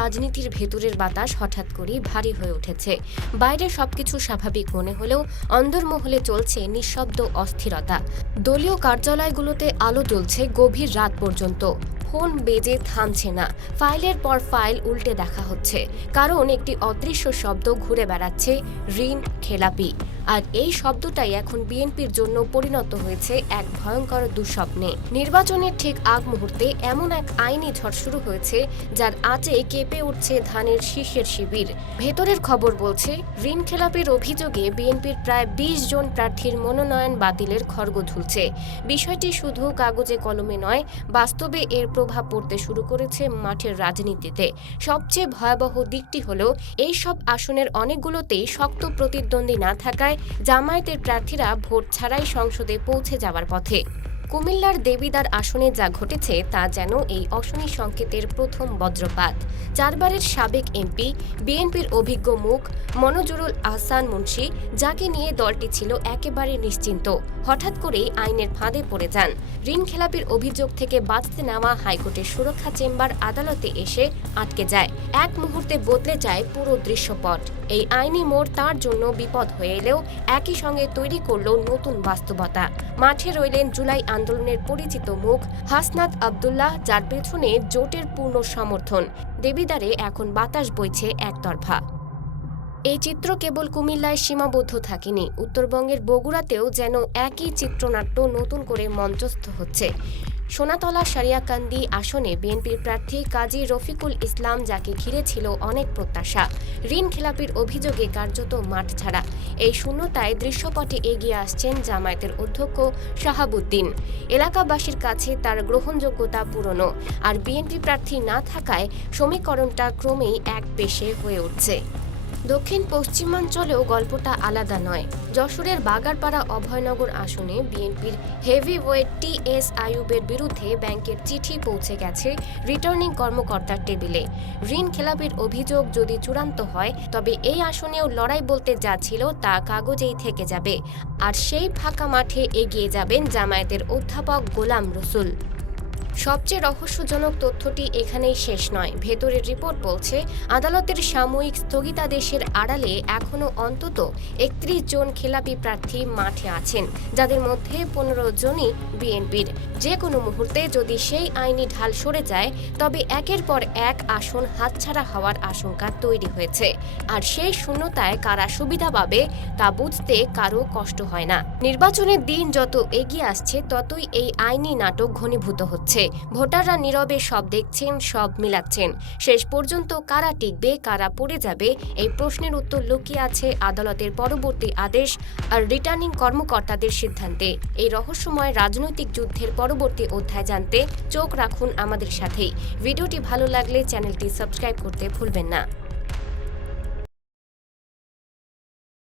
রাজনীতির ভেতরের বাতাস হঠাৎ করেই ভারী হয়ে উঠেছে। বাইরে সবকিছু স্বাভাবিক মনে হলেও অন্দরমহলে চলছে নিঃশব্দ অস্থিরতা। দলীয় কার্যালয়গুলোতে আলো জ্বলছে গভীর রাত পর্যন্ত। ফোন বেজে থামছে না। ফাইলের পর ফাইল উল্টে দেখা হচ্ছে। কারণ একটি অদৃশ্য শব্দ ঘুরে বেড়াচ্ছে ঋণ খেলাপি। আর এই শব্দটাই এখন বিএনপির জন্য পরিণত হয়েছে এক ভয়ঙ্কর দুঃস্বপ্নে। নির্বাচনের ঠিক আগ মুহূর্তে এমন এক আইনি ঝড় শুরু হয়েছে, যার আজে কেঁপে উঠছে ধানের শীর্ষের শিবির। ভেতরের খবর বলছে ঋণ খেলাপির অভিযোগে বিএনপির প্রায় বিশ জন প্রার্থীর মনোনয়ন বাতিলের খড়গ ঝুলছে বিষয়টি শুধু কাগজে কলমে নয়, বাস্তবে এর প্রভাব পড়তে শুরু করেছে মাঠের রাজনীতিতে। সবচেয়ে ভয়াবহ দিকটি হল এই সব আসনের অনেকগুলোতেই শক্ত প্রতিদ্বন্দ্বী না থাকায় জামায়াতের প্রার্থীরা ভোট ছাড়াই সংসদে পৌঁছে যাওয়ার পথে। কুমিল্লার দেবিদার আসনে যা ঘটেছে তা যেন এই অশনি সংকেতের প্রথম বজ্রপাত। চারবারের সাবেক এমপি, বিএনপির অভিজ্ঞ মুখ, মনোজুরুল আহসান মুন্সি, যাকে নিয়ে দলটি ছিল একেবারে নিশ্চিন্ত। হঠাৎ করেই আইনের ফাঁদে পড়ে যান। ঋণ খেলাপির অভিযোগ থেকে বাঁচতে নেওয়া হাইকোর্টের সুরক্ষা চেম্বার আদালতে এসে আটকে যায়। এক মুহূর্তে বদলে যায় পুরো দৃশ্যপট। এই আইনি মোড় তার জন্য বিপদ হয়ে এলেও একই সঙ্গে তৈরি করল নতুন বাস্তবতা। মাঠে রইলেন জুলাই আন্দোলনের পরিচিত মুখ হাসনাত আবদুল্লাহ, যার পেছনে জোটের পূর্ণ সমর্থন। দেবিদারে এখন বাতাস বইছে একতরফা। এই চিত্র কেবল কুমিল্লায় সীমাবদ্ধ থাকেনি। উত্তরবঙ্গের বগুড়াতেও যেন একই চিত্রনাট্য নতুন করে মঞ্চস্থ হচ্ছে। সোনাতলা সারিয়াকান্দি আসনে বিএনপির প্রার্থী কাজী রফিকুল ইসলাম যাকে ঘিরে ছিল অনেক প্রত্যাশা। ঋণ খেলাপির অভিযোগে কার্যত মাঠ ছাড়া। এই শূন্যতায় দৃশ্যপটে এগিয়ে আসছেন জামায়াতের অধ্যক্ষ শাহাবুদ্দিন। এলাকাবাসীর কাছে তার গ্রহণযোগ্যতা পুরনো। আর বিএনপি প্রার্থী না থাকায় সমীকরণটা ক্রমেই এক পেশে হয়ে উঠছে। দক্ষিণ পশ্চিমাঞ্চলেও গল্পটা আলাদা নয়। যশোরের বাগারপাড়া অভয়নগর আসনে বিএনপির হেভি ওয়েট টি এস আয়ুবের বিরুদ্ধে ব্যাংকের চিঠি পৌঁছে গেছে রিটার্নিং কর্মকর্তার টেবিলে। ঋণ খেলাপির অভিযোগ যদি চূড়ান্ত হয়, তবে এই আসনেও লড়াই বলতে যা ছিল তা কাগজেই থেকে যাবে। আর সেই ফাঁকা মাঠে এগিয়ে যাবেন জামায়াতের অধ্যাপক গোলাম রসুল। সবচেয়ে রহস্যজনক তথ্যটি এখানেই শেষ নয়। ভেতরের রিপোর্ট বলছে, আদালতের সাময়িক স্থগিতাদেশের আড়ালে এখনও অন্তত একত্রিশ জন খেলাপি প্রার্থী মাঠে আছেন, যাদের মধ্যে পনেরো জনই বিএনপির। যে কোনো মুহূর্তে যদি সেই আইনি ঢাল সরে যায়, তবে একের পর এক আসন হাতছাড়া হওয়ার আশঙ্কা তৈরি হয়েছে। আর সেই শূন্যতায় কারা সুবিধা পাবে, তা বুঝতে কারও কষ্ট হয় না। নির্বাচনের দিন যত এগিয়ে আসছে, ততই এই আইনি নাটক ঘনীভূত হচ্ছে। ভোটাররা নীরবে সব দেখছেন, সব মিলাচ্ছেন। শেষ পর্যন্ত কারা টিকবে, কারা পড়ে যাবে, এই প্রশ্নের উত্তর লুকিয়ে আছে আদালতের পরবর্তী আদেশ আর রিটার্নিং কর্মকর্তাদের সিদ্ধান্তে। এই রহস্যময় রাজনৈতিক যুদ্ধের পরবর্তী অধ্যায় জানতে চোখ রাখুন আমাদের সাথেই। ভিডিওটি ভালো লাগলে চ্যানেলটি সাবস্ক্রাইব করতে ভুলবেন না।